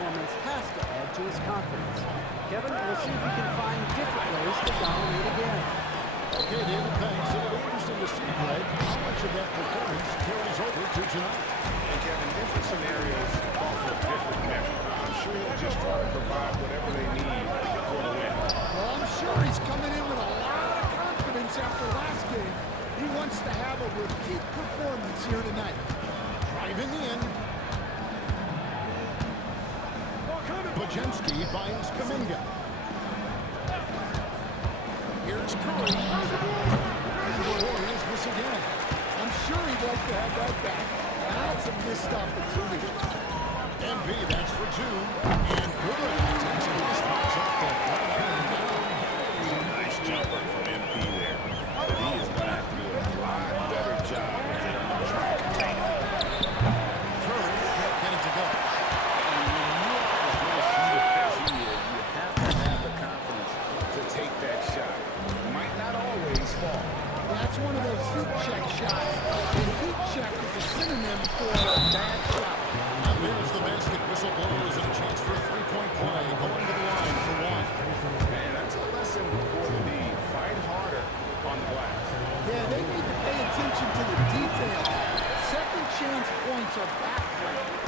performance has to add to his confidence. Kevin, we'll see if he can find different ways to dominate again. Okay, David, thanks. It'll be interesting to see, Greg, how much of that performance carries over to tonight. And Kevin, different scenarios offer different measure. I'm sure he'll just try to provide whatever they need for the win. Well, I'm sure he's coming in with a lot of confidence after last game. He wants to have a repeat performance here tonight. Driving in. Bajemski finds Kuminga. Here's Curry. The Warriors miss again. I'm sure he'd like to have that back. That's a missed opportunity. MB, that's for two. And good. Takes a nice pass off the right-hand down. Nice jumper from MP there. But he is going to have to do a lot better job of trying to contain it. Curry can't get it to go. And when you are as good a shooter as he is, you have to have the confidence to take that shot. Might not always fall. That's one of those heat check shots. And heat check is a synonym for a bad shot. And there's the basket. Whistle blows and a chance for a three-point play. Going to the line for one. Man, that's a lesson for the league. Fight harder on the glass. Yeah, they need to pay attention to the details. Second chance points are backbreaking.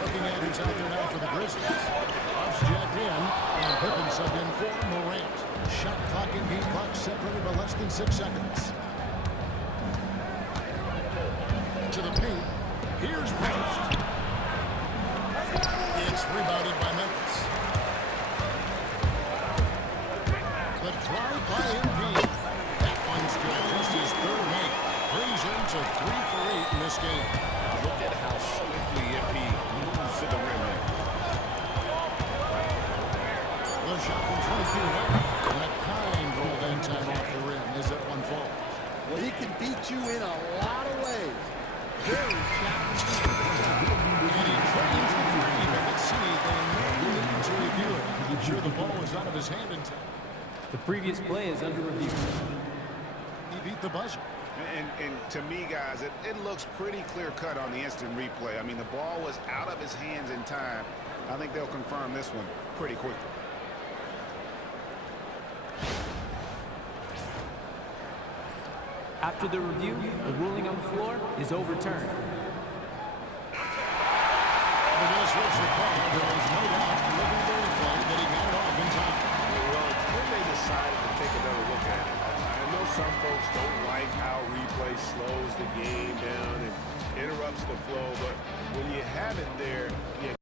Looking at who's out there now for the Grizzlies. Buffs jacked in, and Pippen subbed in for Morant. Shot clock and game clock separated by less than 6 seconds. To the paint. Here's Post. It's rebounded by Memphis. The drive by MP. That one's good. Just his third make. Brings him to 3 for 8 in this game. Look at how swiftly MP moves to the rim there. The shot from 20 feet away. And a kind roll that time off the rim as that one falls. Well, he can beat you in a lot of ways. Very challenging. And he trains the three. But let's see, they may need to review it. I'm sure the ball was out of his hand in time. The previous play is under review. He beat the buzzer. And to me, guys, it looks pretty clear-cut on the instant replay. I mean, the ball was out of his hands in time. I think they'll confirm this one pretty quickly. After the review, the ruling on the floor is overturned. The Bills was the call. There was no doubt looking for the play that he got it off in time. Well, it's when they decided to take another look at it. I know some folks don't like how replay slows the game down and interrupts the flow, but when you have it there, you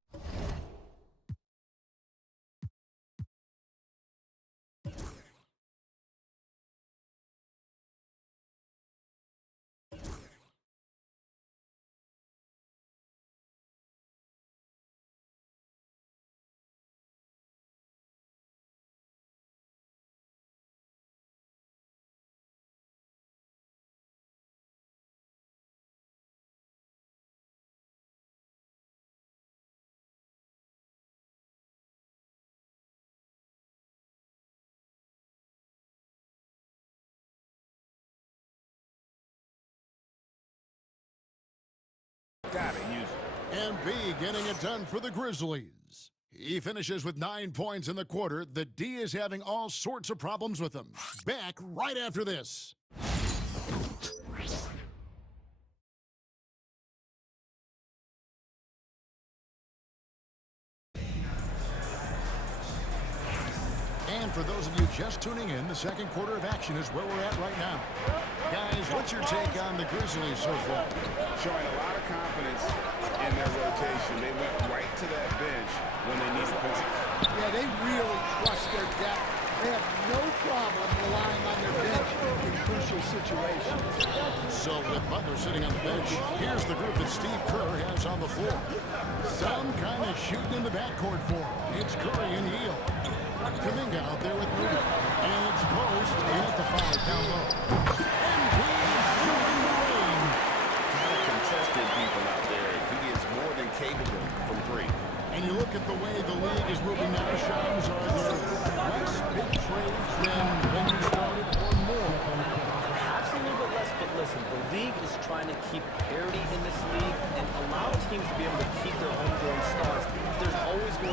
gotta use it. And B getting it done for the Grizzlies. He finishes with 9 points in the quarter. The D is having all sorts of problems with him. Back right after this. And for those of you just tuning in, the second quarter of action is where we're at right now. Guys, what's your take on the Grizzlies so far? Showing a lot of confidence in their rotation. They went right to that bench when they needed points. Yeah, they really trust their depth. They have no problem relying on their bench in crucial situations. So with Butler sitting on the bench, here's the group that Steve Kerr has on the floor. Some kind of shooting in the backcourt for him. It's Curry and Hield. Kuminga out there with Moody. And it's Post in at the 5 down low. And he's shooting the rain. Kind of contested people out there. He is more than capable from three. And you look at the way the league is moving now, Shams, are there less big trades than when you started or more? Perhaps a little bit less, but listen, the league is trying to keep parity in this league and allow teams to be able to keep their homegrown stars. There's always going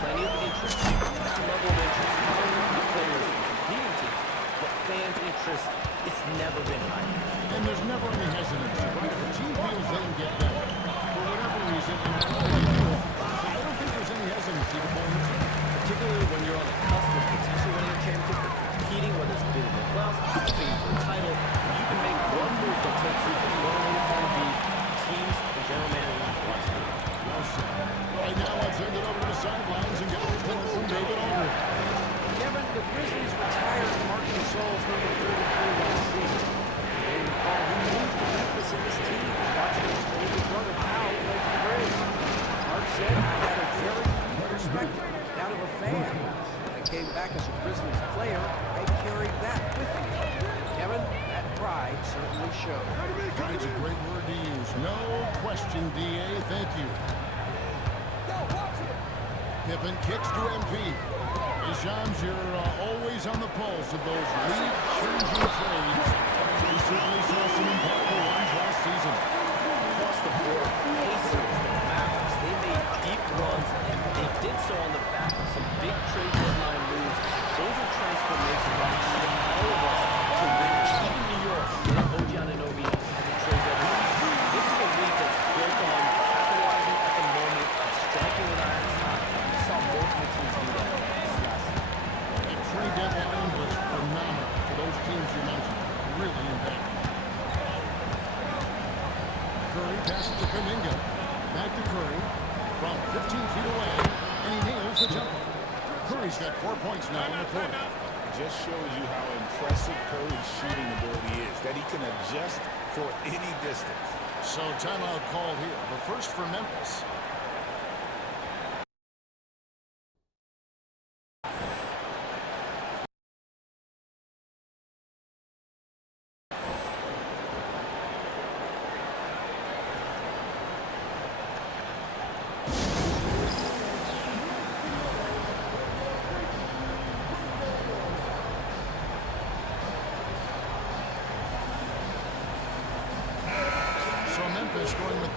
plenty of interest. That level of interest, not only from the players and competing teams, but fans' interest, it's never been higher. And there's never any hesitancy, right? If a team feels they can get better, for whatever reason, and I don't think there's any hesitancy to pull the trigger. Particularly when you're on the cusp of potentially winning a championship or competing, whether it's bidding for playoffs, competing for a title, you can make one move that takes you from point A to point B. Teams and general managers want to do it. Well said. Right now, let's send it over to the sidelines and get a report from David Aldridge. Kevin, the Grizzlies retired Marc Gasol's number 33 last season. They recall he moved to Memphis in this team, watching his older brother Powell play for the Braves. Mark said, "I had a very perspective out of a fan. I came back as a Grizzlies player. I carried that with me." Kevin, that pride certainly showed. Pride's a great word to use. No question, D.A. Thank you. Pippen kicks to MP. Hey, Shams, you're always on the pulse of those league-changing trades. We certainly saw some impactful ones last season. Across the board, Pacers, the Mavericks, they made deep runs, and they did so on the back of some big trade deadline moves. Those are transformations that should all of us to win. Even New York, with OG Anunoby at the trade deadline. This is a league that's built on capitalizing at the moment and striking with iron hot. We saw multiple teams do that this last season. The trade deadline was phenomenal for those teams you mentioned. Really impactful. Curry passes to Kuminga. Back to Curry from 15 feet away, and he nails the jumper. Curry's got 4 points now in the quarter. Just shows you how impressive Curry's shooting ability is, that he can adjust for any distance. So timeout called here, but first for Memphis. So Memphis going with...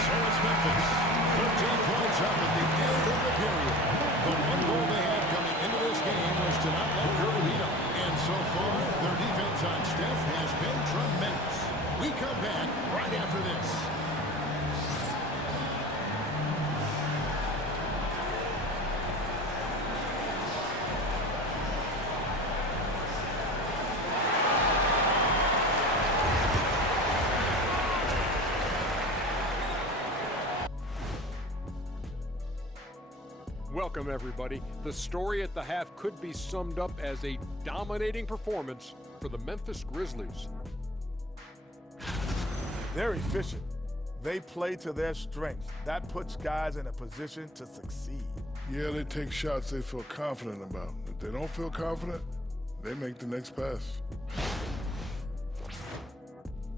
So it's Memphis. 13 points up at the end of the period. The one goal they had coming into this game was to not let Curry beat them. And so far, their defense on Steph has been tremendous. We come back right after this. Welcome, everybody. The story at the half could be summed up as a dominating performance for the Memphis Grizzlies. They're efficient. They play to their strengths. That puts guys in a position to succeed. Yeah, they take shots they feel confident about. If they don't feel confident, they make the next pass.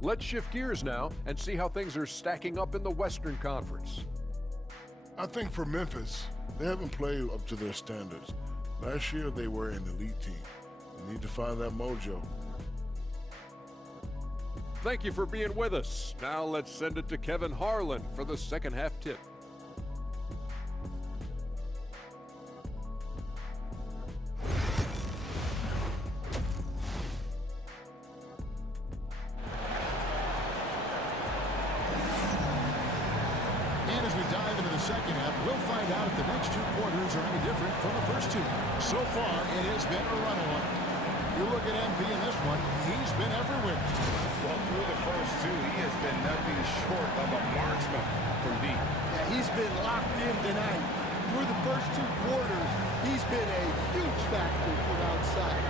Let's shift gears now and see how things are stacking up in the Western Conference. I think for Memphis, they haven't played up to their standards. Last year, they were an elite team. They need to find that mojo. Thank you for being with us. Now let's send it to Kevin Harlan for the second half tip. And as we dive into the second half, we'll find out if the next two quarters are any different from the first two. So far, it has been a runaway. You look at MP in this one, he's been everywhere. Well, through the first two, he has been nothing short of a marksman from deep. Yeah, he's been locked in tonight. Through the first two quarters, he's been a huge factor from outside.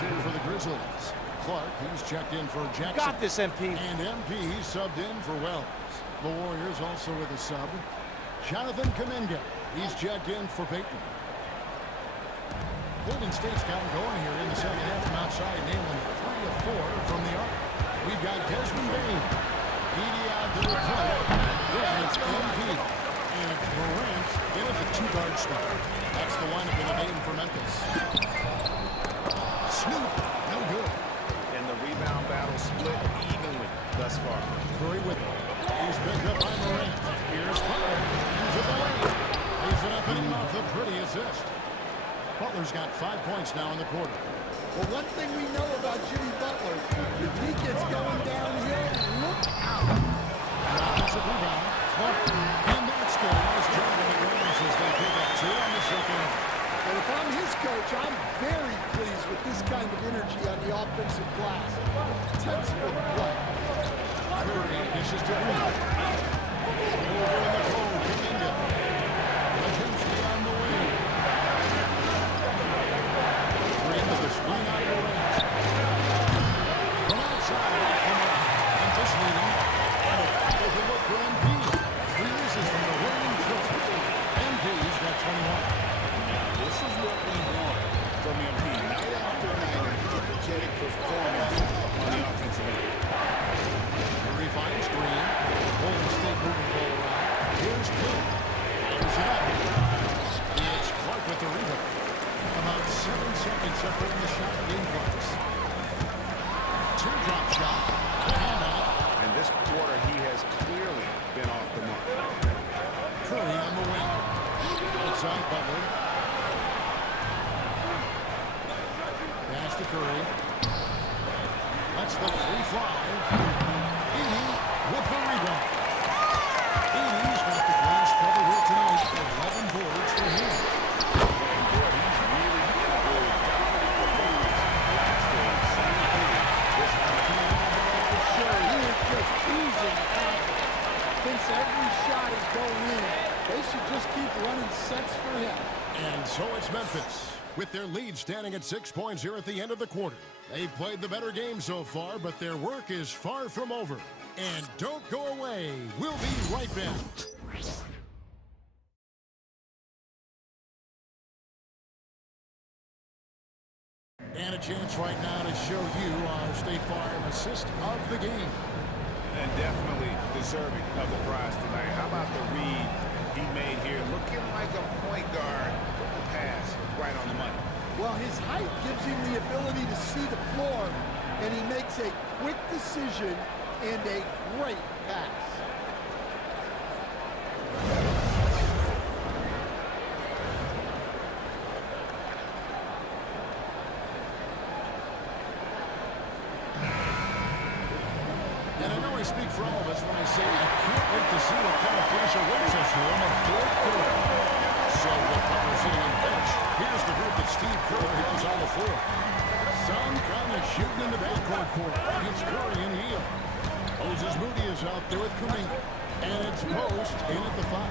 change here for the Grizzlies. Clark, he's checked in for Jackson. Got this, MP. And MP subbed in for Wells. The Warriors also with a sub. Jonathan Kuminga, he's checked in for Payton. Golden State's gotten going here in the second half from outside, nailing 3 of 4 from the arc. We've got Desmond Bain. Edie out to the play. Then it's MP. And it's Morant in at the 2-guard spot. That's the lineup in the game for Memphis. Snoop, no good. And the rebound battle split evenly thus far. Curry with him. He's picked up by Morant. Here's Butler. Into the lane. Lays it up and in off the pretty assist. Butler's got 5 points now in the quarter. Well, one thing we know about Jimmy Butler, if he gets going downhill, look out. Offensive rebound. Clark. And that's good. Nice job on the glass as they pick up 2 on the second. And if I'm his coach, I'm very pleased with this kind of energy on the offensive glass. Textbook play. Curry dishes to Green. Over in the corner, Kuminga. Lajinsky on the wing. Green with the screen out of the range. From outside, off the mark. And this leading. And a open look for MP. 3 misses from the winning triple. MP's got 21. Now, this is what we want from MP. Night after night, an energetic performance on the offensive end. Curry finds Green. Golden State moving ball around. Here's Pill. Fires it up. It's Clark with the rebound. About 7 seconds separating the shot game clocks. Teardrop shot. The hand on it. And this quarter, he has clearly been off the mark. Curry on the wing. Outside Butler. Pass to Curry. That's the free fly. Edie with the rebound. Edie's got the glass cover here tonight. 11 boards for him. And boy, he's really had a very dominant performance last game. This For sure, he is just oozing confidence. Thinks every shot is going in. They should just keep running sets for him. And so it's Memphis, with their lead standing at 6 points here at the end of the quarter. They've played the better game so far, but their work is far from over. And don't go away. We'll be right back. And a chance right now to show you our State Farm assist of the game. And definitely deserving of the prize tonight. How about the read he made here? Looking like a point guard. The pass right on the money. Well, his height gives him the ability to see the floor, and he makes a quick decision and a great pass. And I know I speak for all of us when I say I can't wait to see what kind of finish awaits us here in the fourth quarter. So with Butler sitting on the bench, here's the group that Steve Kerr has on the floor. Some kind of shooting in the backcourt for him. It's Curry and Hill. Moses Moody is out there with Kuminga. And it's Post in at the 5.